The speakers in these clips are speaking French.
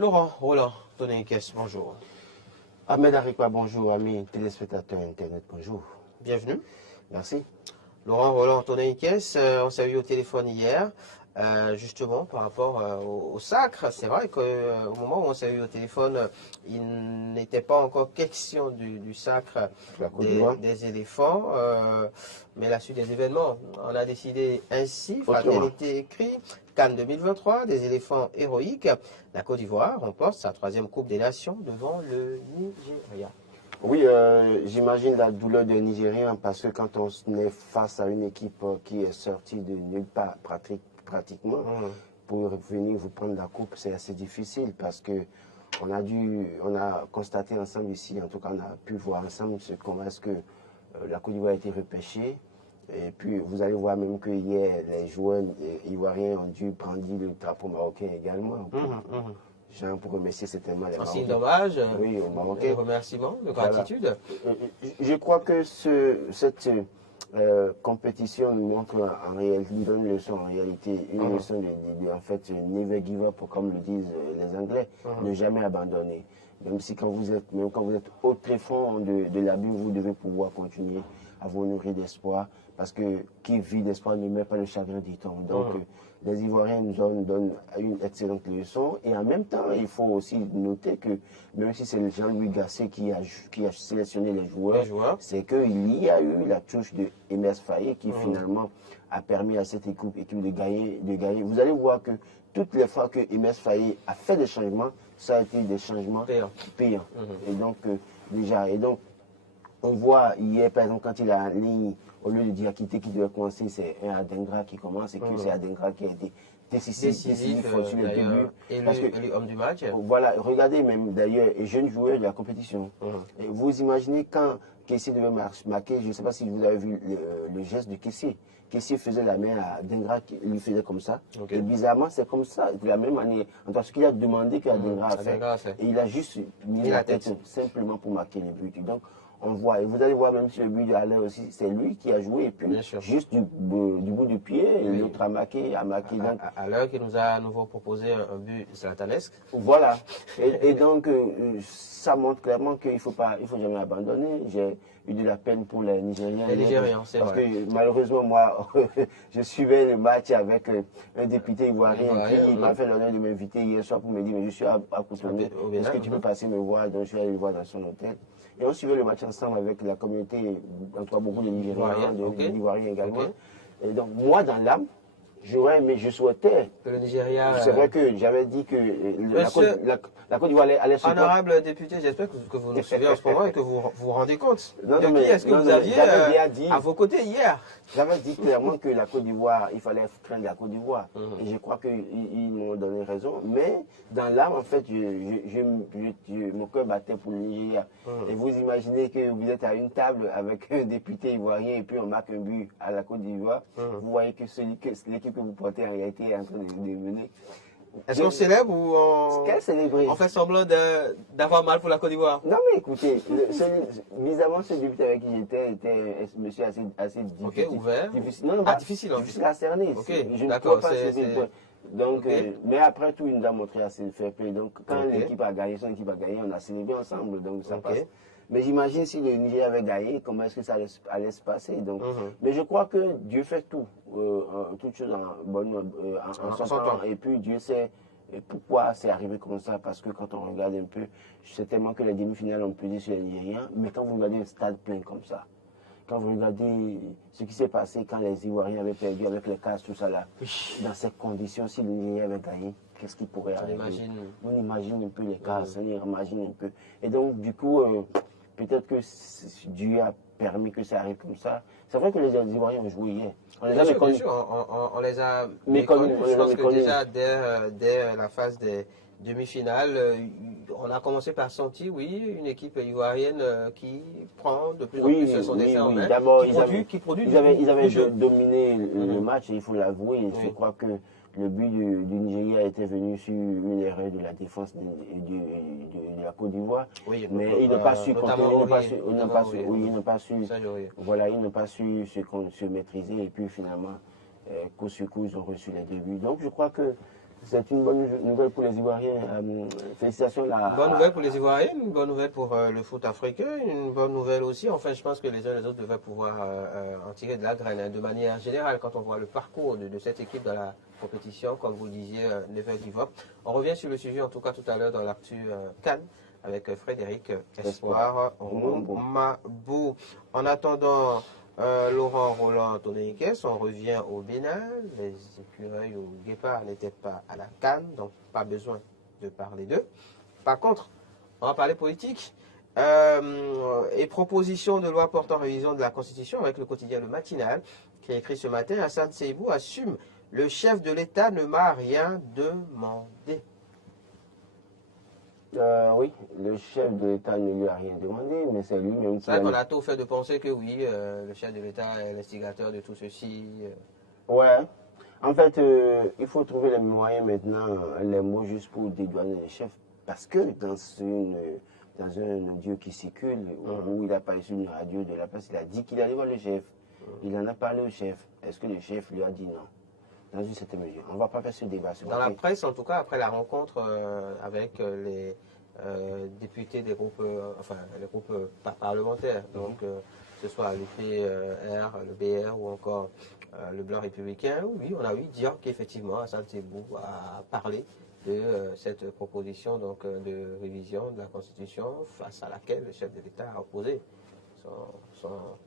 Laurent Roland, Tonnerre-Caisse, bonjour. Ahmed Arikwa, bonjour. Amis téléspectateurs Internet, bonjour. Bienvenue. Merci. Laurent Roland, Tonnerre-Caisse, on s'est eu au téléphone hier, justement par rapport au sacre. C'est vrai qu'au moment où on s'est eu au téléphone, il n'était pas encore question du sacre des éléphants, mais la suite des événements, on a décidé ainsi, fraternité écrit, Cannes 2023, des éléphants héroïques. La Côte d'Ivoire remporte sa 3e Coupe des Nations devant le Nigeria. Oui, j'imagine la douleur des Nigériens parce que quand on est face à une équipe qui est sortie de nulle part pratiquement, pour venir vous prendre la coupe, c'est assez difficile parce que on a constaté ensemble ici, en tout cas on a pu voir ensemble comment est-ce que la Côte d'Ivoire a été repêchée. Et puis vous allez voir même que hier, les joueurs ivoiriens ont dû prendre le drapeau marocain également. Pour remercier certainement les Marocains. Un signe d'hommage, oui, aux Marocains. De remerciement, de gratitude. Voilà. Je crois que cette compétition nous montre en réalité, nous donne une leçon en réalité, une leçon en fait, never give up, comme le disent les Anglais, ne jamais abandonner. Même si quand vous êtes au tréfonds de l'abîme, vous devez pouvoir continuer à vous nourrir d'espoir, parce que qui vit d'espoir ne met pas le chagrin, dit-on. Donc, les Ivoiriens nous donnent une excellente leçon. Et en même temps, il faut aussi noter que, même si c'est Jean-Louis Gasset qui a sélectionné les joueurs, c'est qu'il y a eu la touche de Emes Faé qui finalement a permis à cette équipe de gagner. Vous allez voir que toutes les fois que Emes Faé a fait des changements, ça a été des changements payants. Et donc, on voit hier, par exemple, quand il a en ligne, au lieu de Diakité qui devait commencer, c'est un Adengra qui commence, et que c'est Adengra qui a été décisif sur le début. Et l'homme du match. Voilà, regardez même d'ailleurs, et jeune joueur de la compétition. Et vous imaginez quand Kessié devait marquer, je ne sais pas si vous avez vu le geste de Kessié. Kessié faisait la main à Adengra, il lui faisait comme ça. Et bizarrement, c'est comme ça, de la même manière. En tout cas, ce qu'il a demandé qu'Adengra a fait. Et il a juste mis la tête simplement pour marquer le but. Donc, on voit, et vous allez voir même sur le but de Haller aussi, c'est lui qui a joué, et puis juste du bout du pied, l'autre a marqué. Haller qui nous a à nouveau proposé un but slatanesque. Voilà, et donc ça montre clairement qu'il ne faut jamais abandonner. J'ai eu de la peine pour les Nigériens. Les Nigériens, c'est vrai. Parce que malheureusement, moi, je suivais le match avec un député ivoirien qui m'a fait l'honneur de m'inviter hier soir pour me dire, mais je suis à Cotonou, est-ce que tu peux passer me voir? Donc je suis allé le voir dans son hôtel. Et on suivait le match ensemble avec la communauté, en tout cas beaucoup de Nigériens, d'Ivoiriens également. Et donc moi, dans l'âme, je souhaitais que le Nigeria. C'est vrai que j'avais dit que la Côte d'Ivoire allait se Honorable député, j'espère que vous nous suivez en ce moment et que vous vous rendez compte de qui est-ce que vous aviez à vos côtés hier. J'avais dit clairement que la Côte d'Ivoire, il fallait craindre la Côte d'Ivoire. Et je crois qu'ils m'ont donné raison. Mais dans l'âme, en fait, mon cœur battait pour le Nigeria. Et vous imaginez que vous êtes à une table avec un député ivoirien et puis on marque un but à la Côte d'Ivoire. Vous voyez que l'équipe que vous portez en réalité est en train de mener. Est-ce qu'on célèbre ou on fait semblant d'avoir mal pour la Côte d'Ivoire? Non mais écoutez, bizarrement ce député avec qui j'étais était un monsieur assez difficile. Ouvert. Difficile à cerner. Je ne crois pas donc, mais après tout, il nous a montré assez de fair play. Donc quand l'équipe a gagné, son équipe a gagné, on a célébré ensemble. Donc ça passe. Mais j'imagine si le Niger avait gagné, comment est-ce que ça allait se passer. Donc, mais je crois que Dieu fait tout, toutes choses en son temps. Et puis Dieu sait pourquoi c'est arrivé comme ça. Parce que quand on regarde un peu, je sais tellement que les demi-finales ont pesé sur les Nigériens. Mais quand vous regardez un stade plein comme ça, quand vous regardez ce qui s'est passé quand les Ivoiriens avaient perdu avec les cases, tout ça là, dans ces conditions, si le Nigeria avait gagné, qu'est-ce qui pourrait arriver? On imagine un peu les cases, on imagine un peu. Et donc, du coup, peut-être que Dieu a permis que ça arrive comme ça. C'est vrai que les Ivoiriens ont joué hier. On les a méconnus. On les a méconnus. Je pense que déjà, dès la phase des demi-finales, on a commencé par sentir, une équipe ivoirienne qui prend de plus en plus son destin en main, qui produit ils avaient dominé le match, il faut l'avouer. Je crois que le but du Nigeria était venu sur une erreur de la défense de la Côte d'Ivoire. Mais ils n'ont pas su se maîtriser. Et puis finalement, coup sur coup, ils ont reçu les 2 buts. Donc je crois que C'est une bonne nouvelle pour les Ivoiriens. Félicitations. Une bonne nouvelle pour les Ivoiriens, une bonne nouvelle pour le foot africain, une bonne nouvelle aussi. Enfin, je pense que les uns et les autres devraient pouvoir en tirer de la graine. Hein. De manière générale, quand on voit le parcours de cette équipe dans la compétition, comme vous le disiez, Never Give Up. On revient sur le sujet, en tout cas tout à l'heure, dans l'actu Cannes, avec Frédéric Espoir Roumabou. En attendant Laurent Roland Tonneikes, on revient au Bénin. Les écureuils ou guépards n'étaient pas à la Cannes, donc pas besoin de parler d'eux. Par contre, on va parler politique et proposition de loi portant révision de la Constitution avec le quotidien Le Matinal, qui a écrit ce matin, Hassan Seibou assume, le chef de l'État ne m'a rien demandé. Oui, le chef de l'État ne lui a rien demandé, mais c'est lui-même qui... C'est vrai qu'on a tout fait de penser que oui, le chef de l'État est l'instigateur de tout ceci. Ouais. En fait, il faut trouver les moyens maintenant, les mots juste pour dédouaner le chef. Parce que dans un audio qui circule, où il a parlé sur une radio de la presse, il a dit qu'il allait voir le chef. Il en a parlé au chef. Est-ce que le chef lui a dit non? Dans une certaine mesure. On ne va pas faire ce débat. Dans la presse, en tout cas, après la rencontre avec les députés des groupes, enfin les groupes parlementaires, donc que ce soit l'UPR, le BR ou encore le Blanc républicain, oui, on a eu dire qu'effectivement, Hassan Seibou a parlé de cette proposition donc, de révision de la Constitution face à laquelle le chef de l'État a opposé.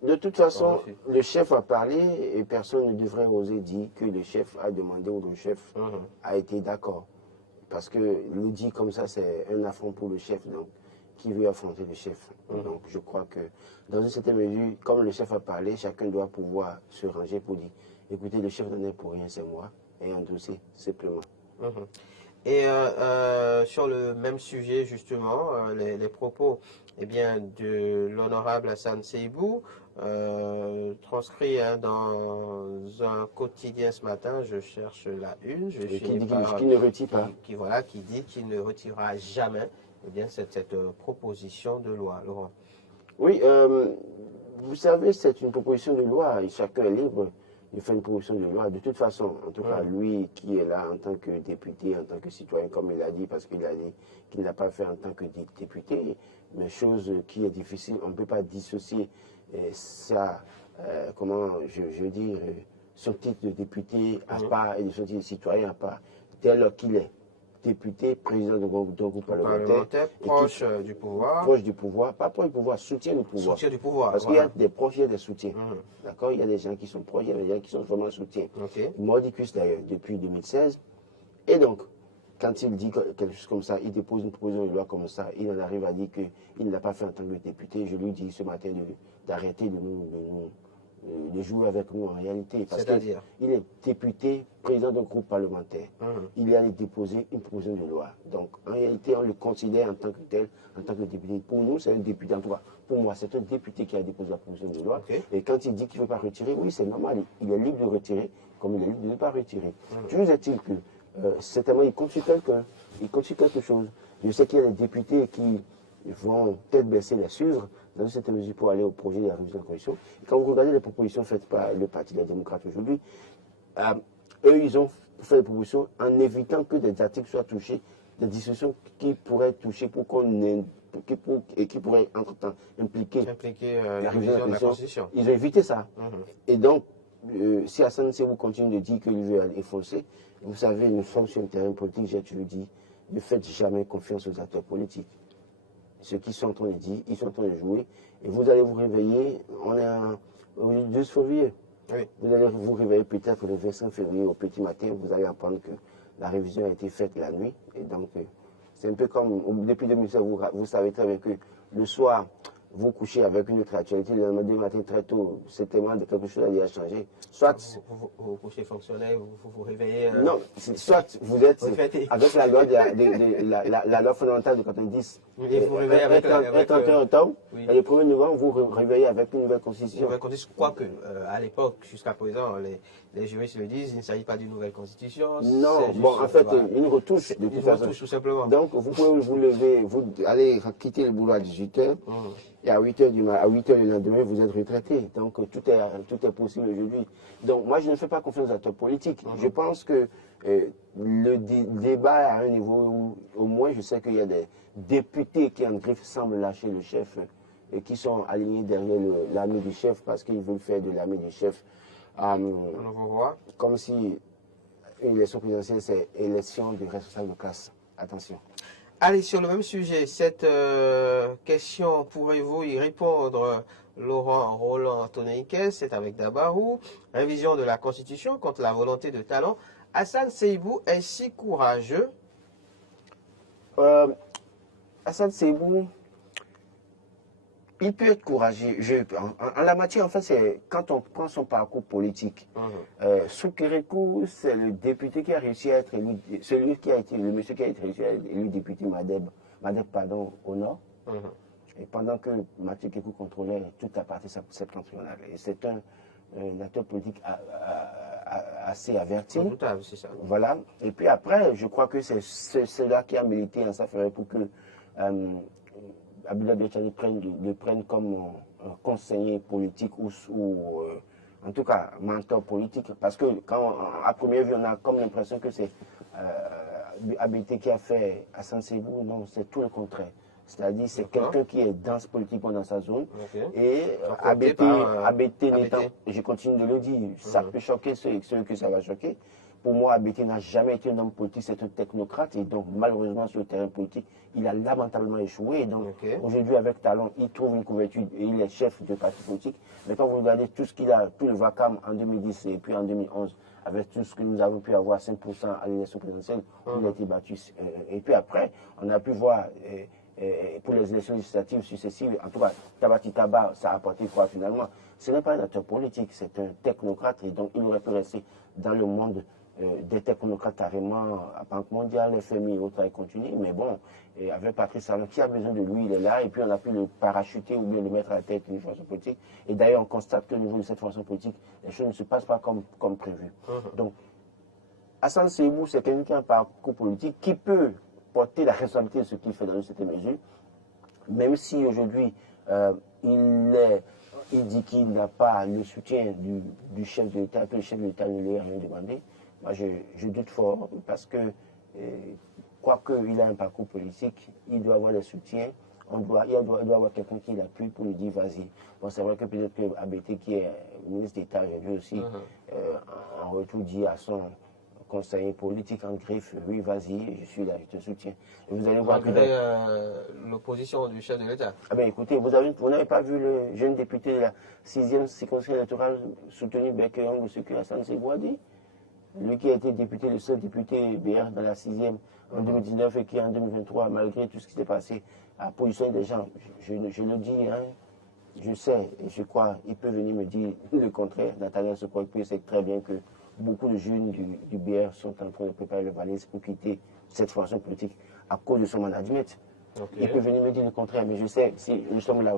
De toute façon, le chef a parlé et personne ne devrait oser dire que le chef a demandé ou le chef a été d'accord. Parce que le dire comme ça, c'est un affront pour le chef, donc qui veut affronter le chef. Donc je crois que dans une certaine mesure, comme le chef a parlé, chacun doit pouvoir se ranger pour dire, écoutez, le chef n'en est pour rien, c'est moi, et endosser, simplement. Et sur le même sujet, justement, les propos de l'honorable Hassan Seibou, transcrit dans un quotidien ce matin, je cherche la une, qui ne retire pas. Qui dit qu'il ne retirera jamais cette proposition de loi. Laurent. Oui, vous savez, c'est une proposition de loi et chacun est libre. Il fait une proposition de loi. De toute façon, en tout cas, lui qui est là en tant que député, en tant que citoyen, comme il a dit, parce qu'il a dit qu'il ne l'a pas fait en tant que député, mais chose qui est difficile, on ne peut pas dissocier ça, comment je veux dire, son titre de député à part et son titre de citoyen à part, dès lors qu'il est député, président d'un groupe parlementaire, proche du pouvoir. Proche du pouvoir, pas proche du pouvoir, soutien du pouvoir. Soutien du pouvoir. Parce qu'il y a des proches, il y a des soutiens. D'accord. Il y a des gens qui sont proches, il y a des gens qui sont vraiment soutiens. Mordicus d'ailleurs, depuis 2016. Et donc, quand il dit quelque chose comme ça, il dépose une proposition de loi comme ça, il en arrive à dire qu'il ne l'a pas fait en tant que député. Je lui dis ce matin d'arrêter de jouer avec nous en réalité. Parce qu'il est député, président d'un groupe parlementaire. Il est allé déposer une proposition de loi. Donc, en réalité, on le considère en tant que tel, en tant que député. Pour nous, c'est un député. En tout cas, pour moi, c'est un député qui a déposé la proposition de loi. Et quand il dit qu'il ne veut pas retirer, oui, c'est normal. Il est libre de retirer, comme il est libre de ne pas retirer. Toujours est-il que, certainement, il consulte quelqu'un. Il consulte quelque chose. Je sais qu'il y a des députés qui vont peut-être baisser les suivre dans cette mesure pour aller au projet de la révision de la Constitution. Et quand vous regardez les propositions faites par le Parti des démocrates aujourd'hui, eux, ils ont fait des propositions en évitant que des articles soient touchés, des discussions qui pourraient toucher pour qu'on qui pourraient entre-temps impliquer la révision de la Constitution. Ils ont évité ça. Et donc, si Hassan Seibou continue de dire qu'il veut aller enfoncer, vous savez, nous sommes sur un terrain politique, j'ai toujours dit, ne faites jamais confiance aux acteurs politiques. Ce qu'ils sont en train de dire, ils sont en train de jouer. Et vous allez vous réveiller, on est au 12 février. Vous allez vous réveiller peut-être le 25 février au petit matin, vous allez apprendre que la révision a été faite la nuit. Et donc, c'est un peu comme, depuis 2016, vous savez très bien que le soir, vous couchez avec une autre actualité, le lendemain matin très tôt, c'est tellement de quelque chose à changer. Soit vous couchez fonctionnel, vous réveillez. Non, soit vous êtes avec la loi la loi fondamentale de 90. Et vous réveillez avec le 31 octobre, et le 1er novembre, vous réveillez avec une nouvelle constitution. Une nouvelle constitution, quoique, à l'époque, jusqu'à présent, les juristes le disent, il ne s'agit pas d'une nouvelle constitution. Non, bon, en fait, une retouche de toute façon. Tout simplement. Donc, vous pouvez vous lever, vous allez quitter le boulot à 18h. Et à 8 h le lendemain, vous êtes retraité. Donc tout est possible aujourd'hui. Donc moi, je ne fais pas confiance aux acteurs politiques. Je pense que le débat est à un niveau où, au moins, je sais qu'il y a des députés qui, en griffe, semblent lâcher le chef et qui sont alignés derrière l'armée du chef parce qu'ils veulent faire de l'armée du chef comme si une élection présidentielle, c'est élection du responsable de classe. Attention. Allez, sur le même sujet, cette question, pourrez-vous y répondre? Laurent Roland Toneiques, c'est avec Dabarou. Révision de la Constitution contre la volonté de Talon. Hassan Seibou est si courageux? Hassan Seibou, il peut être courageux. En la matière, en fait, c'est quand on prend son parcours politique. Soukerekou, c'est le député qui a réussi à être élu, le monsieur qui a été réussi à être élu député Madeb, au nord. Et pendant que Mathieu Kekou contrôlait toute la partie septentrionale. Et c'est un acteur politique assez averti. C'est ça. Voilà. Et puis après, je crois que c'est cela qui a milité en sa faveur pour que Abdoulaye Béchani le prenne comme un conseiller politique ou en tout cas mentor politique. Parce que quand à première vue, on a comme l'impression que c'est ABT qui a fait Hassan Seibou. Non, c'est tout le contraire. C'est-à-dire c'est quelqu'un qui est dense politiquement dans sa zone. Et ABT n'étant, je continue de le dire, ça peut choquer ceux que ça va choquer. Pour moi, ABT n'a jamais été un homme politique, c'est un technocrate. Et donc, malheureusement, sur le terrain politique, il a lamentablement échoué. Et donc, aujourd'hui, avec Talon, il trouve une couverture et il est chef de parti politique. Mais quand vous regardez tout ce qu'il a, tout le vacarme en 2010 et puis en 2011, avec tout ce que nous avons pu avoir, 5% à l'élection présidentielle, il a été battu. Et puis après, on a pu voir... pour les élections législatives successives, en tout cas, Tabati Taba, ça a apporté quoi finalement? Ce n'est pas un acteur politique, c'est un technocrate et donc il aurait pu rester dans le monde des technocrates carrément à Banque mondiale, FMI et autres, et continuer. Mais bon, et avec Patrice Talon, qui a besoin de lui, il est là, et puis on a pu le parachuter ou bien le mettre à la tête d'une formation politique. Et d'ailleurs, on constate qu'au niveau de cette formation politique, les choses ne se passent pas comme prévu. Donc, Hassan Seibou, c'est quelqu'un qui a un parcours politique qui peut porter la responsabilité de ce qu'il fait dans une certaine mesure, même si aujourd'hui il dit qu'il n'a pas le soutien du chef de l'État, que le chef de l'État ne lui a rien demandé. Moi, je doute fort parce que, quoique il a un parcours politique, il doit avoir le soutien. Il doit avoir quelqu'un qui l'appuie pour lui dire vas-y. Bon, c'est vrai que peut-être que ABT, qui est ministre d'État aujourd'hui aussi, en retour dit à son conseiller politique en griffe, oui, vas-y, je suis là, je te soutiens. Et vous allez voir que l'opposition du chef de l'État. Ah ben écoutez, vous n'avez pas vu le jeune député de la 6e circonscription électorale soutenu Bekeyong, ce que Hassan Seibou a dit? Lui qui a été député, le seul député BR dans la 6e en 2019 et qui en 2023, malgré tout ce qui s'est passé, a positionné des gens. Je le dis, hein, je sais et je crois, il peut venir me dire le contraire. Nathaniel Sokouakou sait très bien que beaucoup de jeunes du BR sont en train de préparer le valise pour quitter cette formation politique à cause de son management. Il peut venir me dire le contraire, mais je sais, si nous sommes là,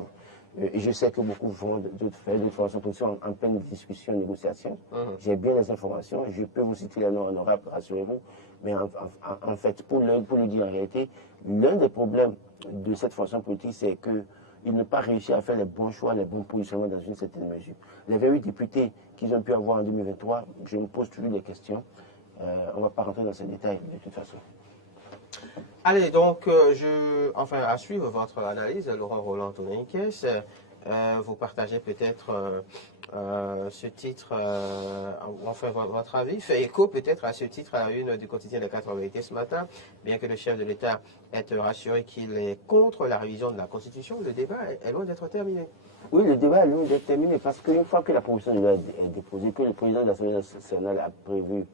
et je sais que beaucoup vont faire d'autres formations politiques en pleine discussion, négociation. J'ai bien les informations, je peux vous citer les noms honorables, rassurez-vous, mais en fait, pour le dire en réalité, l'un des problèmes de cette formation politique, c'est qu'ils n'ont pas réussi à faire les bons choix, les bons positionnements dans une certaine mesure. Les 28 députés qu'ils ont pu avoir en 2023, je me pose toujours des questions. On ne va pas rentrer dans ces détails de toute façon. Allez, donc, à suivre votre analyse, Laurent Roland Toneiques, vous partagez peut-être ce titre, votre avis, fait écho peut-être à ce titre à la une du quotidien des 4 vérités ce matin, bien que le chef de l'État ait rassuré qu'il est contre la révision de la Constitution, le débat est loin d'être terminé. Oui, le débat est loin d'être terminé parce qu'une fois que la proposition de loi est déposée, que le président de l'Assemblée nationale a prévu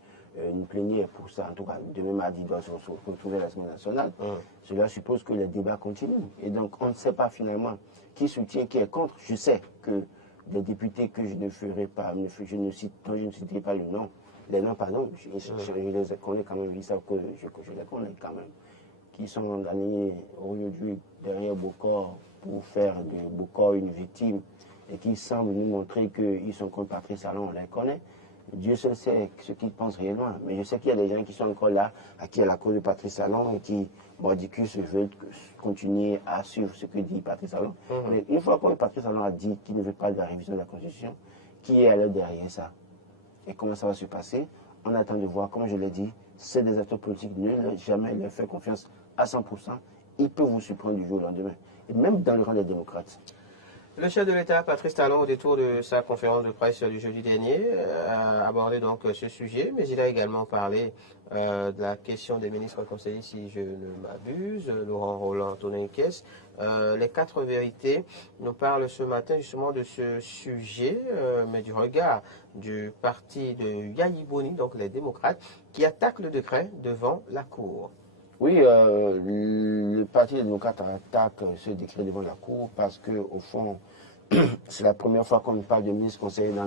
une plénière pour ça, en tout cas demain mardi, il doit se retrouver à l'Assemblée nationale, cela suppose que le débat continue. Et donc on ne sait pas finalement qui soutient, qui est contre. Je sais que des députés que je ne ferai pas, je ne citerai pas le nom, les noms, pardon, je les connais quand même, ils savent que je les connais quand même, qui sont alignés aujourd'hui derrière Bokor pour faire de Bokor une victime et qui semblent nous montrer qu'ils sont contre Patrice Talon, on les connaît. Dieu seul sait ce qu'ils pensent réellement. Mais je sais qu'il y a des gens qui sont encore là, à qui à la cause de Patrice Talon, et qui, mordicus, veulent continuer à suivre ce que dit Patrice Talon. Mais une fois que Patrice Talon a dit qu'il ne veut pas de la révision de la Constitution, qui est allé derrière ça? Et comment ça va se passer? On attend de voir, comme je l'ai dit, c'est des acteurs politiques, ne jamais leur faire confiance à 100%. Ils peuvent vous surprendre du jour au lendemain. Et même dans le rang des démocrates. Le chef de l'État, Patrice Talon, au détour de sa conférence de presse du jeudi dernier, a abordé donc ce sujet, mais il a également parlé de la question des ministres conseillers, si je ne m'abuse, Laurent Roland, Antonin Kess. Les 4 vérités nous parlent ce matin justement de ce sujet, mais du regard du parti de Yayi Boni, donc les démocrates, qui attaquent le décret devant la Cour. Oui, le Parti des démocrates attaque ce décret devant la Cour parce qu'au fond, c'est la première fois qu'on parle de ministre conseiller en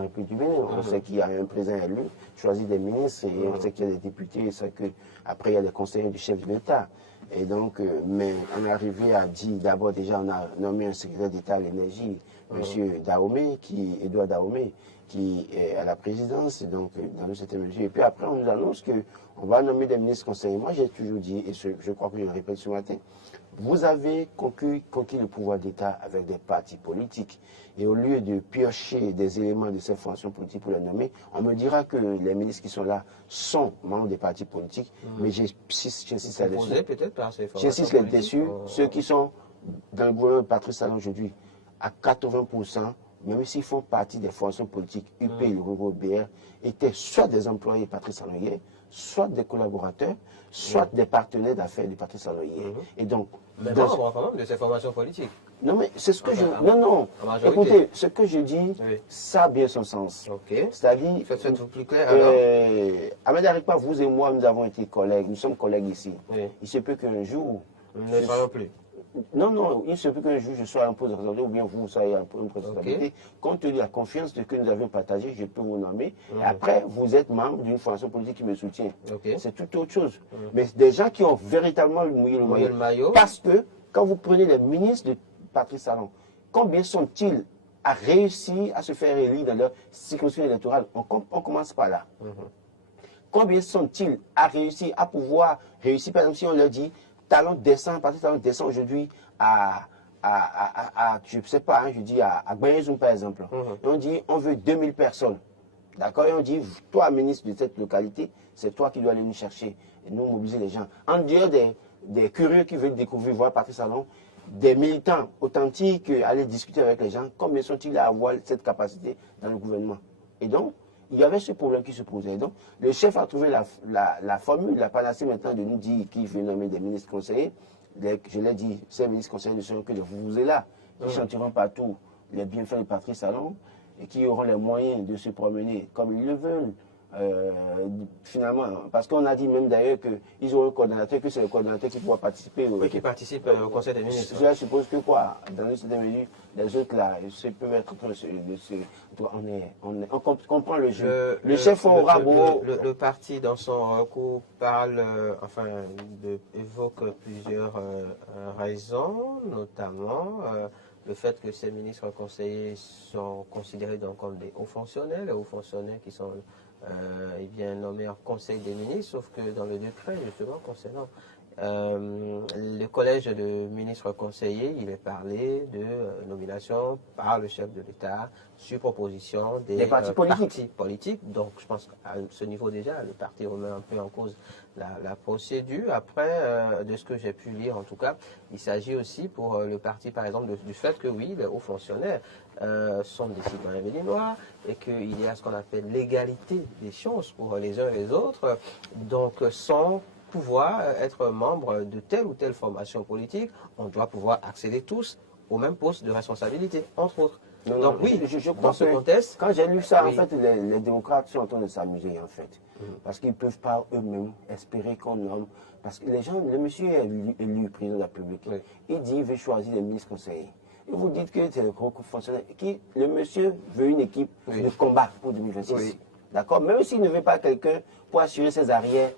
République du Bénin. On sait qu'il y a un président élu, choisi des ministres, et on sait qu'il y a des députés, et qu'après il y a des conseillers du chef de l'État. Et donc, mais on est arrivé à dire, d'abord déjà on a nommé un secrétaire d'État à l'énergie, M. Dahomey, Edouard Dahomey, qui est à la présidence, donc dans une certaine mesure. Et puis après, on nous annonce qu'on va nommer des ministres conseillers. Moi, j'ai toujours dit, et je crois que je le répète ce matin, vous avez conquis le pouvoir d'État avec des partis politiques. Et au lieu de piocher des éléments de ces formations politiques pour les nommer, on me dira que les ministres qui sont là sont membres des partis politiques. Mais j'insiste là-dessus. Peut-être par ces j'insiste là-dessus. Ceux qui sont dans le gouvernement de Patrice Talon aujourd'hui, à 80%, même s'ils font partie des formations politiques, UP et le BR, étaient soit des employés de Patrice Talon, soit des collaborateurs, soit des partenaires d'affaires de Patrice Talon. Et donc, quand même de ces formations politiques. Non, mais c'est ce que non. Écoutez, ce que je dis, ça a bien son sens. C'est-à-dire. Faites-vous plus clair alors. Ahmed Arikpa, vous et moi, nous avons été collègues. Nous sommes collègues ici. Il se peut qu'un jour. Nous ne soyons plus. Non, il se peut qu'un jour je sois un poste de responsabilité ou bien vous soyez un poste de responsabilité. Compte tenu de la confiance que nous avions partagée, je peux vous nommer. Et après, vous êtes membre d'une formation politique qui me soutient. C'est tout autre chose. Mais des gens qui ont véritablement mouillé le maillot. Parce que quand vous prenez les ministres de Patrice Talon, combien sont-ils à réussir à se faire élire dans leur circonscription électorale? On commence par là. Combien sont-ils à réussir, à pouvoir réussir? Par exemple, si on leur dit Talon descend, Patrice Talon descend aujourd'hui je ne sais pas, je dis à Gbayezoum par exemple. Et on dit on veut 2000 personnes. D'accord? Et on dit, toi, ministre de cette localité, c'est toi qui dois aller nous chercher et nous mobiliser les gens. En dehors des curieux qui veulent découvrir, voir Patrice Talon, des militants authentiques, aller discuter avec les gens, combien sont-ils à avoir cette capacité dans le gouvernement? Et donc, il y avait ce problème qui se posait. Donc, le chef a trouvé la formule, la panacée maintenant de nous dire qu'il veut nommer des ministres conseillers. Je l'ai dit, ces ministres conseillers ne seront que des vous-là, qui chanteront partout les bienfaits de Patrice Talon et qui auront les moyens de se promener comme ils le veulent. Finalement, parce qu'on a dit même d'ailleurs qu'ils ont un coordonnateur, que c'est le coordonnateur qui pourra participer qui participe au Conseil des ministres. Je suppose que quoi, dans une certaine mesure, les autres là, ils peuvent être on comprend le jeu. Le chef aura beau. Le parti, dans son recours, évoque plusieurs raisons, notamment le fait que ces ministres conseillers sont considérés donc comme des hauts fonctionnaires, les hauts fonctionnaires qui sont nommés en Conseil des ministres, sauf que dans le décret, justement, concernant le collège de ministres conseillers, il est parlé de nomination par le chef de l'État sur proposition des partis politiques. Donc, je pense qu'à ce niveau déjà, le parti remet un peu en cause la procédure. Après, de ce que j'ai pu lire, en tout cas, il s'agit aussi pour le parti, par exemple, du fait que oui, les hauts fonctionnaires sont des citoyens béninois et qu'il y a ce qu'on appelle l'égalité des chances pour les uns et les autres. Donc, sans pouvoir être membre de telle ou telle formation politique, on doit pouvoir accéder tous au même poste de responsabilité, entre autres. Donc oui, je crois dans ce contexte... Quand j'ai lu ça, en fait, les démocrates sont en train de s'amuser, en fait. Parce qu'ils ne peuvent pas eux-mêmes espérer qu'on nomme... Parce que le monsieur est élu président de la République. Il dit qu'il veut choisir des ministres conseillers. Et vous dites que c'est le gros fonctionnaire. Le monsieur veut une équipe de combat pour 2026. D'accord? Même s'il ne veut pas quelqu'un pour assurer ses arrières,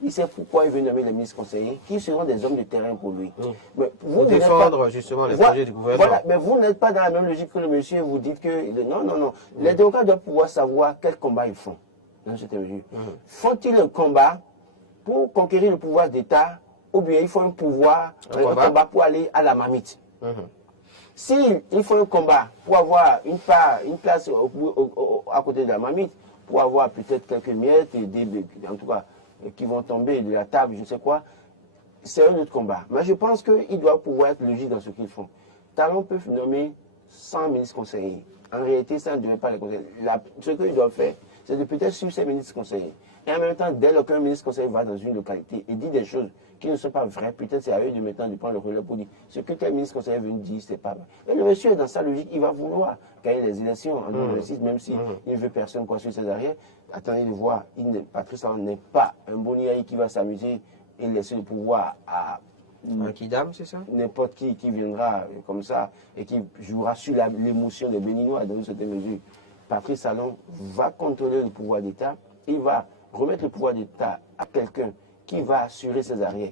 il sait pourquoi il veut nommer les ministres conseillers, qui seront des hommes de terrain pour lui. Mais pour défendre justement les projets du gouvernement. Voilà, mais vous n'êtes pas dans la même logique que le monsieur, vous dites que... Non, non, non. Les démocrates doivent pouvoir savoir quel combat ils font dans cette mesure. Font-ils un combat pour conquérir le pouvoir d'État, ou bien il faut un combat pour aller à la marmite? S'il faut un combat pour avoir une place à côté de la marmite, pour avoir peut-être quelques miettes, en tout cas, qui vont tomber de la table, je ne sais quoi, c'est un autre combat. Mais je pense qu'il doit pouvoir être logique dans ce qu'ils font. Talon peut nommer 100 ministres conseillers. En réalité, ça ne devrait pas les conseiller. Ce qu'ils doivent faire, c'est de peut-être suivre ces ministres conseillers. Et en même temps, dès lors qu'un ministre conseiller va dans une localité et dit des choses qui ne sont pas vraies, peut-être c'est à eux de maintenant de prendre le relais pour dire ce que tel ministre conseiller veut dire, c'est pas vrai. Et le monsieur, dans sa logique, il va vouloir gagner les élections en 2006, même s'il ne veut personne quoi sur ses arrières. Attendez de voir, Patrice Talon n'est pas un Boniaï qui va s'amuser et laisser le pouvoir à un Kidam, c'est ça? N'importe qui viendra comme ça et qui jouera sur l'émotion des Béninois dans une certaine mesure. Patrice Talon va contrôler le pouvoir d'État, il va remettre le pouvoir d'État à quelqu'un qui va assurer ses arrières.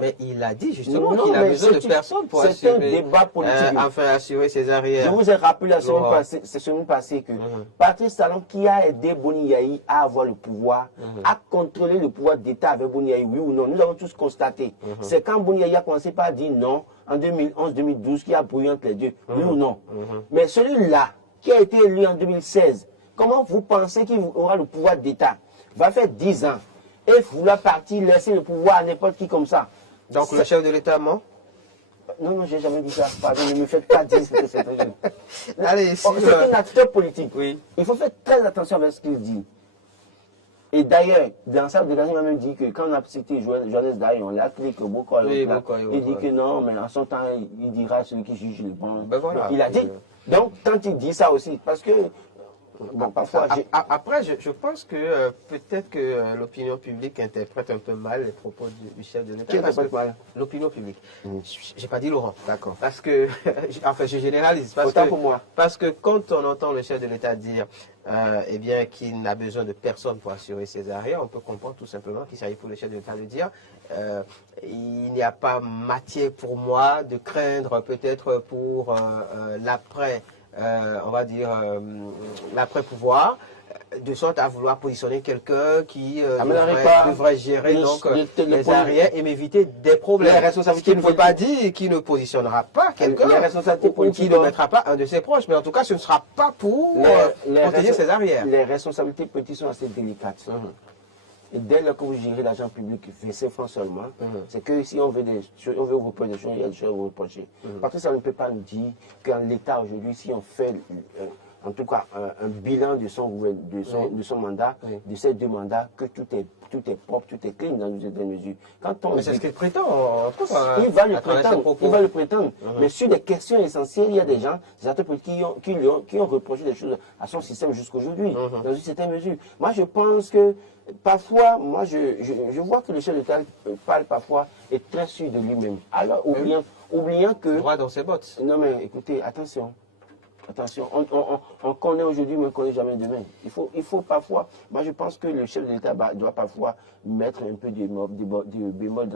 Mais il a dit justement qu'il a besoin de personne pour assurer. C'est un débat politique. Enfin, assurer ses arrières. Je vous ai rappelé la semaine passée que Patrice Talon, qui a aidé Boni Yayi à avoir le pouvoir, a contrôlé le pouvoir d'État avec Boni Yayi, oui ou non. Nous avons tous constaté. C'est quand Boni Yayi a commencé par dire non, en 2011-2012, qui a brouillé entre les deux, oui ou non. Mais celui-là, qui a été élu en 2016, comment vous pensez qu'il aura le pouvoir d'État? Va faire 10 ans. Et vouloir partir, laisser le pouvoir à n'importe qui comme ça. Donc le chef de l'État ment? Non, non, je n'ai jamais dit ça. Pardon, ne me faites pas dire ce que c'est. Allez, c'est un acteur politique. Oui. Il faut faire très attention avec ce qu'il dit. Et d'ailleurs, dans sa déclaration, il m'a même dit que quand on a cité Johannes Daillon, on l'a cliqué beaucoup. Il dit que non, mais en son temps, il dira celui qui juge le bon. Ben voilà, il a dit. Donc, quand il dit ça aussi, parce que bon, parfois, après, je pense que peut-être que l'opinion publique interprète un peu mal les propos du chef de l'État. Qui interprète mal? L'opinion publique. J'ai pas dit Laurent. D'accord. Parce que, enfin, je généralise. Autant pour moi. Parce que quand on entend le chef de l'État dire eh bien, qu'il n'a besoin de personne pour assurer ses arrières, on peut comprendre tout simplement qu'il s'agit pour le chef de l'État de dire il n'y a pas matière pour moi de craindre peut-être pour l'après. On va dire, l'après-pouvoir, de sorte à vouloir positionner quelqu'un qui devrait gérer les arrières et m'éviter des problèmes. Ce qui ne veut pas dire qu'il ne positionnera pas quelqu'un ou qu'il ne mettra pas un de ses proches, mais en tout cas, ce ne sera pas pour protéger ses arrières. Les responsabilités politiques sont assez délicates. Et dès lors que vous gérez l'argent public versé francs seulement, c'est que si on veut vous reprocher des choses, il y a des choses à vous reprocher. Parce que ça ne peut pas nous dire qu'en l'État aujourd'hui, si on fait en tout cas un bilan de son mandat, de ces 2 mandats, que tout est propre, tout est clean dans une certaine mesure. Mais c'est ce qu'il prétend, il va le prétendre. Mais sur des questions essentielles, il y a des gens, des acteurs politiques qui ont reproché des choses à son système jusqu'aujourd'hui, dans une certaine mesure. Moi, je pense que parfois, moi, je vois que le chef d'État parle parfois et très sûr de lui-même. Alors, oubliant que... Droit dans ses bottes. Non, mais écoutez, attention. Attention, on connaît aujourd'hui, mais on ne connaît jamais demain. Il faut parfois... Moi, je pense que le chef de l'État doit parfois mettre un peu de bémol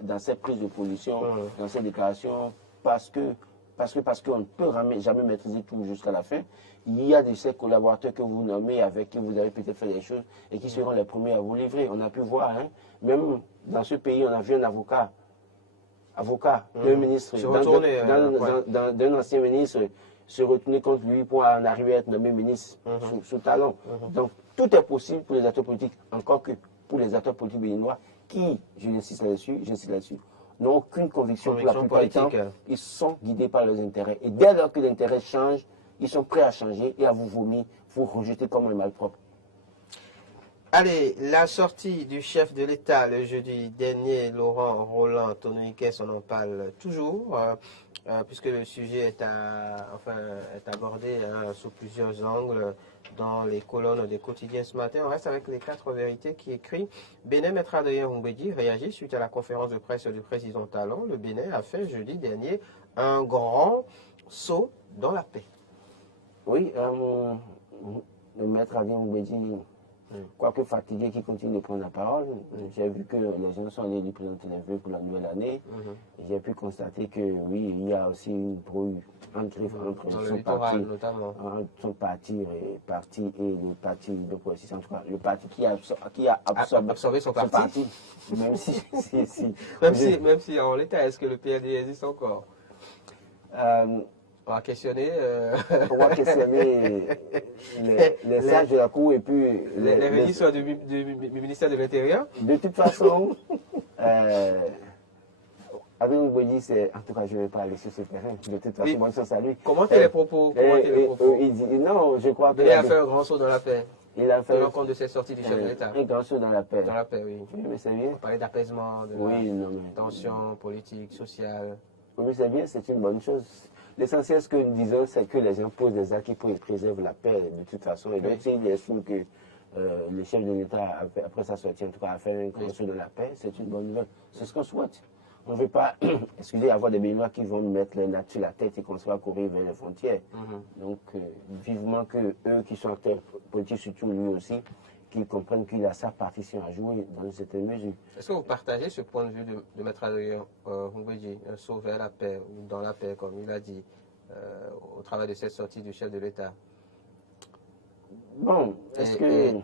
dans ses prises de position, dans ses déclarations, parce qu'on ne peut jamais maîtriser tout jusqu'à la fin. Il y a de ces collaborateurs que vous nommez, avec qui vous avez peut-être fait des choses, et qui seront les premiers à vous livrer. On a pu voir, hein, même dans ce pays, on a vu un avocat d'un ministre, d'un ancien ministre, se retourner contre lui pour en arriver à être nommé ministre sous Talon. Donc, tout est possible pour les acteurs politiques, encore que pour les acteurs politiques béninois, qui, j'insiste là-dessus, n'ont aucune conviction pour la plupart du temps. Ils sont guidés par leurs intérêts. Et dès lors que l'intérêt change, ils sont prêts à changer et à vous vomir, vous rejeter comme un malpropre. Allez, la sortie du chef de l'État le jeudi dernier, Laurent Roland Tononiquès, on en parle toujours, puisque le sujet est abordé sous plusieurs angles dans les colonnes des quotidiens ce matin. On reste avec les 4 vérités qui écrit « Bénin Maître Adrien Oumbedi réagit suite à la conférence de presse du président Talon. Le Bénin a fait jeudi dernier un grand saut dans la paix. » Oui, le Maître Adrien Oumbedi quoique fatigué, qui continue de prendre la parole. J'ai vu que les gens sont allés lui présenter les vœux pour la nouvelle année. J'ai pu constater que oui, il y a aussi une brouille entre son parti et le parti de coalition, en tout cas le parti qui a absorbé son parti. Même si en l'état, est-ce que le PLD existe encore? On va questionner, les sages de la Cour et puis les ministres du ministère de l'Intérieur. De toute façon, avec Mbodi, en tout cas, je ne vais pas aller sur ce terrain. De toute façon, bonne chance à lui. Commentez les propos. Il dit, non, je crois qu'il a fait un grand saut dans la paix. Il a fait tenant compte de cette sortie du chef de l'État. Un grand saut dans la paix. Dans la paix, oui. Oui, mais c'est bien. On parlait d'apaisement, de tension politique, sociale. Oui, mais c'est bien, c'est une bonne chose. L'essentiel, ce que nous disons, c'est que les gens posent des actes qui préservent la paix de toute façon. Et donc, s'il estime que le chef de l'État, après sa sortie, en tout cas, a fait un grand saut dans la paix, c'est une bonne nouvelle. C'est ce qu'on souhaite. On ne veut pas, avoir des mémoires qui vont nous mettre les nattes sur la tête et qu'on se va courir vers les frontières. Donc, vivement que eux qui sont acteurs politiques, surtout lui aussi, qu'ils comprennent qu'il a sa partition à jouer dans une certaine mesure. Est-ce que vous partagez ce point de vue de Maître Adrien Mbodi, un saut vers la paix ou dans la paix, comme il a dit, au travers de cette sortie du chef de l'État? Bon,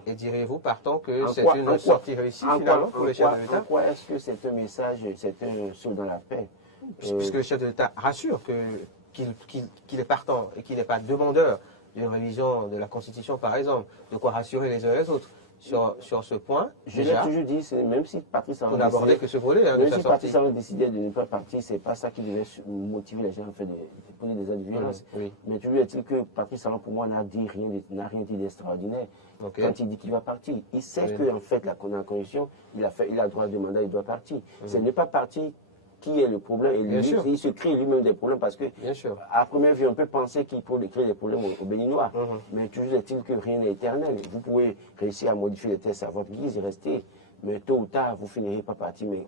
et direz-vous partant que c'est une sortie réussie finalement pour le chef de l'État? En quoi est-ce que c'est un message, c'est un saut dans la paix? Puisque le chef de l'État rassure qu'il est partant et qu'il n'est pas demandeur d'une révision de la Constitution, par exemple, de quoi rassurer les uns et les autres. Sur ce point, je l'ai toujours dit, même si Patrice Talon n'abordait que ce volet de sa sortie. Décidé de ne pas partir, c'est pas ça qui devait motiver les gens à faire des actes de violence. Mais toujours est-il que Patrice Talon, pour moi, n'a rien dit d'extraordinaire. Quand il dit qu'il va partir, il sait qu'en fait, la Constitution, il a droit de mandat, il doit partir. Ce n'est pas partir qui est le problème. Et lui, il se crée lui-même des problèmes parce que, à première vue, on peut penser qu'il peut créer des problèmes aux Béninois. Mais toujours est-il que rien n'est éternel. Vous pouvez réussir à modifier les tests à votre guise et rester. Mais tôt ou tard, vous finirez par partir. Mais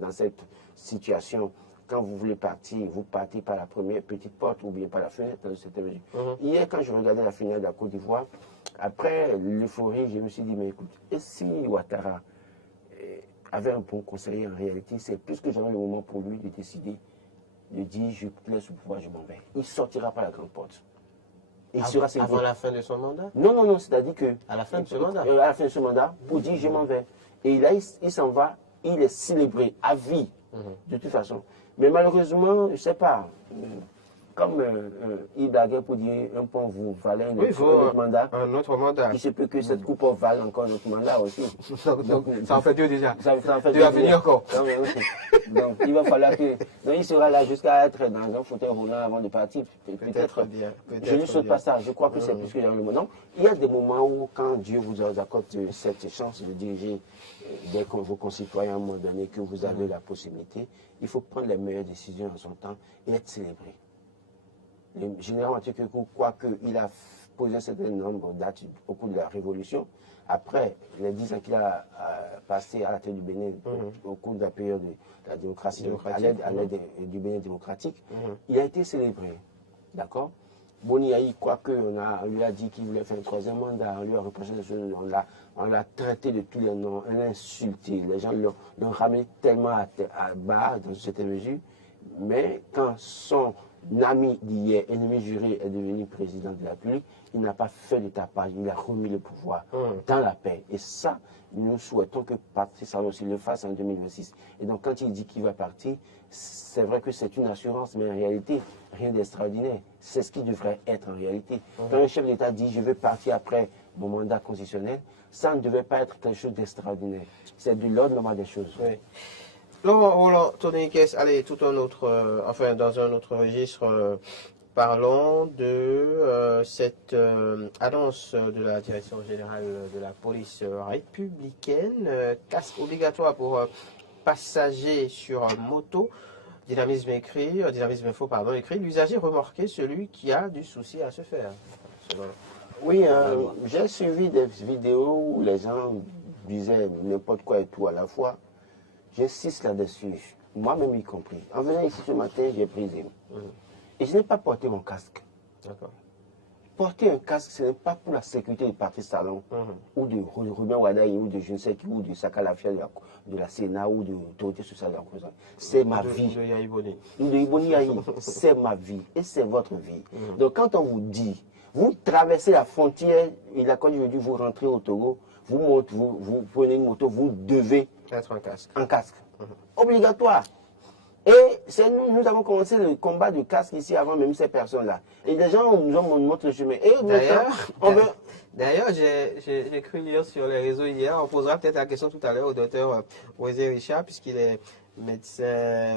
dans cette situation, quand vous voulez partir, vous partez par la première petite porte ou bien par la fenêtre dans cette mesure. Hier, quand je regardais la finale de la Côte d'Ivoire, après l'euphorie, je me suis dit, mais écoute, et si Ouattara avait un bon conseiller en réalité, c'est plus que jamais le moment pour lui de décider, de dire je laisse le pouvoir, je m'en vais. Il ne sortira pas la grande porte. Avant la fin de son mandat? Non, c'est-à-dire que... À la fin de ce mandat? À la fin de ce mandat, pour dire je m'en vais. Et là, il s'en va, il est célébré à vie, de toute façon. Mais malheureusement, je ne sais pas, comme il blaguait pour dire un point vous valez un autre mandat. Un autre mandat. Il se peut que cette coupe vale encore un autre mandat aussi. donc ça en fait deux déjà. Ça en fait deux à venir encore. Donc il va falloir que... Donc il sera là jusqu'à être dans un fauteuil roulant avant de partir. Peut-être bien. Je ne saute pas ça. Je crois que c'est plus que dans le moment. Il y a des moments où quand Dieu vous accorde cette chance de diriger vos concitoyens à un moment donné, que vous avez la possibilité, il faut prendre les meilleures décisions en son temps et être célébré. Le général Mathieu Kékou, quoique il a posé un certain nombre d'actes au cours de la Révolution, après les 10 ans qu'il a passé à la tête du Bénin, au cours de la période de la démocratie, à l'aide du Bénin démocratique, il a été célébré. D'accord? Boni Yahi, quoique on lui a dit qu'il voulait faire un troisième mandat, on lui a reproché des choses, on l'a traité de tous les noms, on l'a insulté, les gens l'ont ramené tellement à bas dans cette mesure, mais quand son ami d'hier, ennemi juré, est devenu président de la République, il n'a pas fait de tapage, il a remis le pouvoir dans la paix. Et ça, nous souhaitons que Patrice Talon aussi le fasse en 2026. Et donc quand il dit qu'il va partir, c'est vrai que c'est une assurance, mais en réalité, rien d'extraordinaire. C'est ce qui devrait être en réalité. Quand un chef d'État dit « je veux partir après mon mandat constitutionnel », ça ne devait pas être quelque chose d'extraordinaire. C'est de l'ordre normal des choses. Oui. Roland Tonekes, allez, dans un autre registre, parlons de cette annonce de la Direction générale de la police républicaine, casque obligatoire pour passagers sur moto. Dynamisme Info, écrit, l'usager remorqué, celui qui a du souci à se faire. Oui, j'ai suivi des vidéos où les gens disaient n'importe quoi et tout à la fois. J'insiste là-dessus, moi-même y compris. En venant ici ce matin, j'ai pris et je n'ai pas porté mon casque. D'accord. porter un casque, ce n'est pas pour la sécurité de Patrice Talon, ou de Robin Wadaï, ou de je ne sais qui, ou de Saka Lafia de la Sénat, ou de l'autorité sociale de la Présidence. C'est ma vie. De Yaïboni. De Yaïboni Yaï, c'est ma vie, et c'est votre vie. Donc quand on vous dit, vous traversez la frontière, et la Côte d'Ivoire, vous rentrez au Togo, vous montez, vous prenez une moto, vous devez être un casque. Un casque. Obligatoire. Et nous avons commencé le combat de casque ici avant même ces personnes-là. Et les gens nous ont montré le chemin. Et d'ailleurs, j'ai cru lire sur les réseaux hier, on posera peut-être la question tout à l'heure au docteur Wesley Richard, puisqu'il est médecin,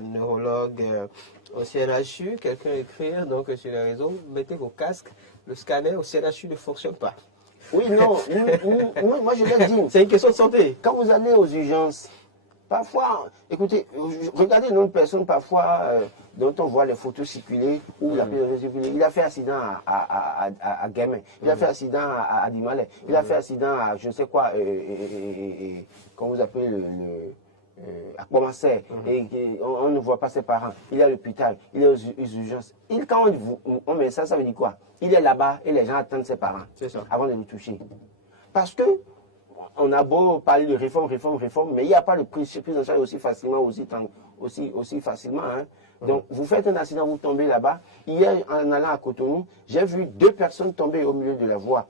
neurologue au CNHU. Quelqu'un écrit donc sur les réseaux, mettez vos casques, le scanner au CNHU ne fonctionne pas. Oui, non, moi je l'ai dit. C'est une question de santé. Quand vous allez aux urgences, parfois, écoutez, regardez une personne parfois dont on voit les photos circuler, ou la personne circuler. Il a fait accident à Guémin, il a fait accident à Dimalais, il a fait accident à je ne sais quoi, comment vous appelez à Commencer, et on ne voit pas ses parents, il est à l'hôpital, il est aux urgences. Quand on met ça, ça veut dire quoi? Il est là-bas et les gens attendent ses parents avant de le toucher. Parce que on a beau parler de réforme, mais il n'y a pas de prise en charge aussi facilement, aussi facilement. Hein. Donc, vous faites un accident, vous tombez là-bas. Hier, en allant à Cotonou, j'ai vu 2 personnes tomber au milieu de la voie.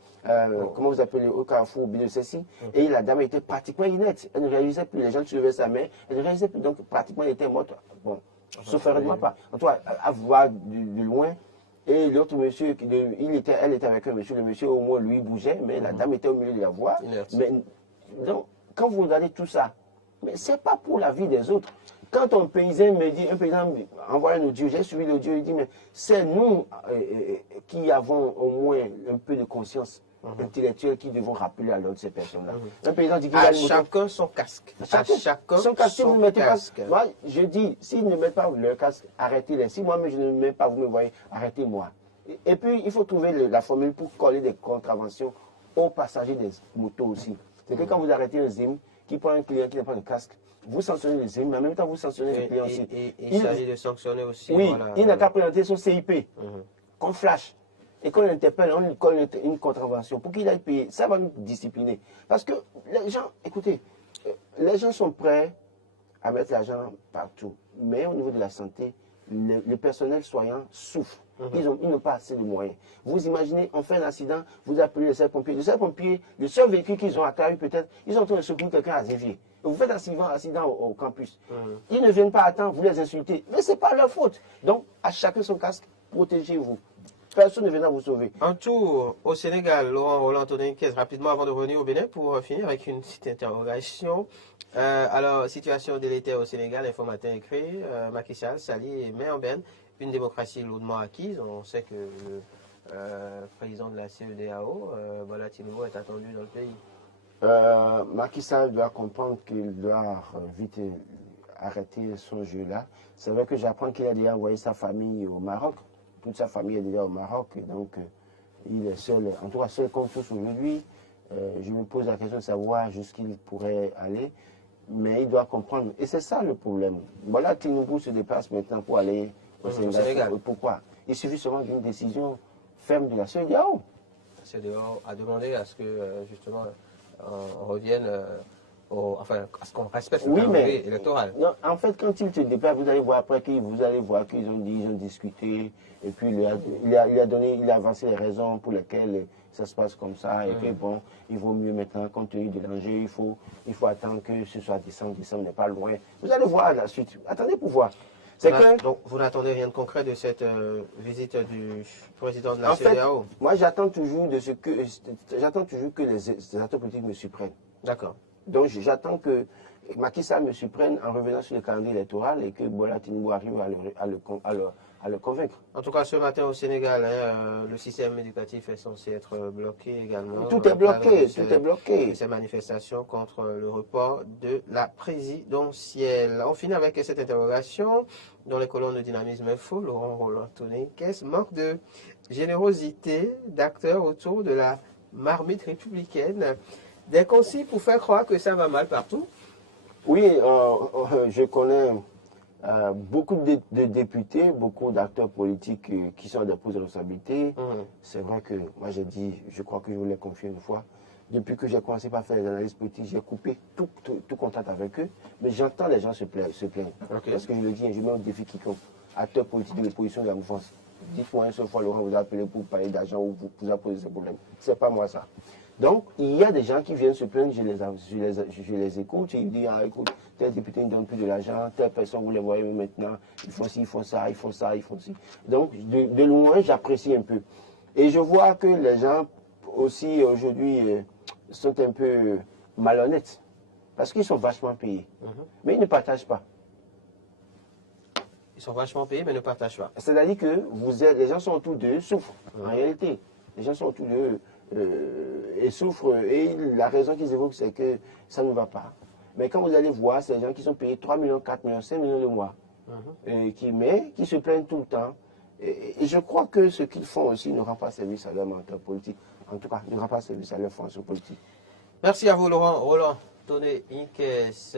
Comment vous appelez, au carrefour, au milieu de ceci. Et la dame était pratiquement inerte. Elle ne réalisait plus. Les gens suivaient sa main. Elle ne réalisait plus. Donc, pratiquement, elle était morte. Bon, sauf erreur pas. En tout cas, à voir de loin. Et l'autre monsieur, elle était avec un monsieur. Le monsieur, au moins, lui, bougeait. Mais la dame était au milieu de la voie. Mais, donc, quand vous regardez tout ça, mais ce n'est pas pour la vie des autres. Quand un paysan me dit, un paysan envoie un audio, j'ai suivi l'audio, il dit, mais c'est nous qui avons au moins un peu de conscience intellectuelle qui devons rappeler à l'ordre ces personnes-là. Un paysan dit qu'il a une moto. Chacun son casque. Chacun son casque. Si vous ne mettez pas, moi, je dis, s'ils ne mettent pas leur casque, arrêtez-les. Si moi-même je ne le mets pas, vous me voyez, arrêtez-moi. Et puis, il faut trouver la formule pour coller des contraventions aux passagers des motos aussi. C'est que quand vous arrêtez un ZIM qui prend un client qui n'a pas de casque, vous sanctionnez le ZIM, mais en même temps vous sanctionnez le client aussi. Il s'agit de sanctionner aussi. Oui, voilà, il n'a qu'à présenter son CIP, qu'on flash, et qu'on l'interpelle, on lui colle une contravention pour qu'il aille payer. Ça va nous discipliner. Parce que les gens, écoutez, les gens sont prêts à mettre l'argent partout, mais au niveau de la santé, le personnel soignant souffre. Ils n'ont pas assez de moyens. Vous imaginez, on fait un accident, vous appelez les pompiers. Les pompiers, le seul véhicule qu'ils ont à Caillou, peut-être, ils ont en train de secourir quelqu'un à Zévier. Vous faites un accident au campus. Ils ne viennent pas à temps, vous les insultez. Mais ce n'est pas leur faute. Donc, à chacun son casque, protégez-vous. Personne ne viendra vous sauver. Un tour au Sénégal, Laurent Roland-Antonin Kès, rapidement avant de revenir au Bénin pour finir avec une petite interrogation. Alors, situation délétère au Sénégal, Info Matin écrit, Macky Sall s'allie et met en berne une démocratie lourdement acquise. On sait que le président de la CEDEAO, Bola Tinubu, est attendu dans le pays. Macky Sall doit comprendre qu'il doit vite arrêter son jeu-là. C'est vrai que j'apprends qu'il a déjà envoyé sa famille au Maroc. Toute sa famille est déjà au Maroc. Et donc, il est seul, en tout cas seul comme tous aujourd'hui. Je me pose la question de savoir jusqu'où il pourrait aller. Mais il doit comprendre. Et c'est ça le problème. Bola Tinubu se déplace maintenant pour aller au Sénégal. Pourquoi? Il suffit seulement d'une décision ferme de la CEDEAO. La CEDEAO a demandé à ce que, justement, on revienne à ce qu'on respecte le calendrier électoral. Non, en fait, quand il se déplace, vous allez voir après qu'ils ont discuté, et puis il a avancé les raisons pour lesquelles ça se passe comme ça, et puis bon, il vaut mieux maintenant, compte tenu de l'enjeu, il faut attendre que ce soit décembre n'est pas loin. Vous allez voir la suite. Attendez pour voir. Donc, vous n'attendez rien de concret de cette visite du président de la CEDEAO? En fait, moi, j'attends toujours que les acteurs politiques me surprennent. D'accord. Donc, j'attends que Macky Sall me surprenne en revenant sur le calendrier électoral et que Bola Tinubu arrive à le convaincre. En tout cas, ce matin au Sénégal, le système éducatif est censé être bloqué également. Tout est bloqué, tout est bloqué. Ces manifestations contre le report de la présidentielle. On finit avec cette interrogation dans les colonnes de Dynamisme Info. Laurent Roland-Antonin Kès, manque de générosité d'acteurs autour de la marmite républicaine. Des consignes pour faire croire que ça va mal partout? Oui, je connais beaucoup de députés, beaucoup d'acteurs politiques qui sont à des postes de responsabilité. C'est vrai que moi j'ai dit, je crois que je vous l'ai confié une fois, depuis que j'ai commencé par faire les analyses politiques, j'ai coupé tout contact avec eux, mais j'entends les gens se plaindre. Parce que je le dis, je mets au défi quiconque, acteur politique de l'opposition de la mouvance. Dites-moi une seule fois, Laurent vous a appelé pour parler d'argent ou vous a posé ce problème. C'est pas moi ça. Donc, il y a des gens qui viennent se plaindre, je les écoute, ils disent, ah, écoute, tel député ne donne plus de l'argent, telle personne, vous les voyez maintenant, ils font ci, ils font ça, ils font ça, ils font ci. Donc, de loin, j'apprécie un peu. Et je vois que les gens aussi, aujourd'hui, sont un peu malhonnêtes, parce qu'ils sont vachement payés. Mais ils ne partagent pas. Ils sont vachement payés, mais ne partagent pas. C'est-à-dire que les gens sont autour d'eux, souffrent, en réalité. Les gens sont autour d'eux et souffrent. Et la raison qu'ils évoquent, c'est que ça ne va pas. Mais quand vous allez voir, c'est des gens qui sont payés 3 millions, 4 millions, 5 millions de mois, qui se plaignent tout le temps. Et je crois que ce qu'ils font aussi ne rend pas service à leur mentor politique. En tout cas, ne rend pas service à leur fonction politique. Merci à vous, Laurent. Roland Toné Inkes.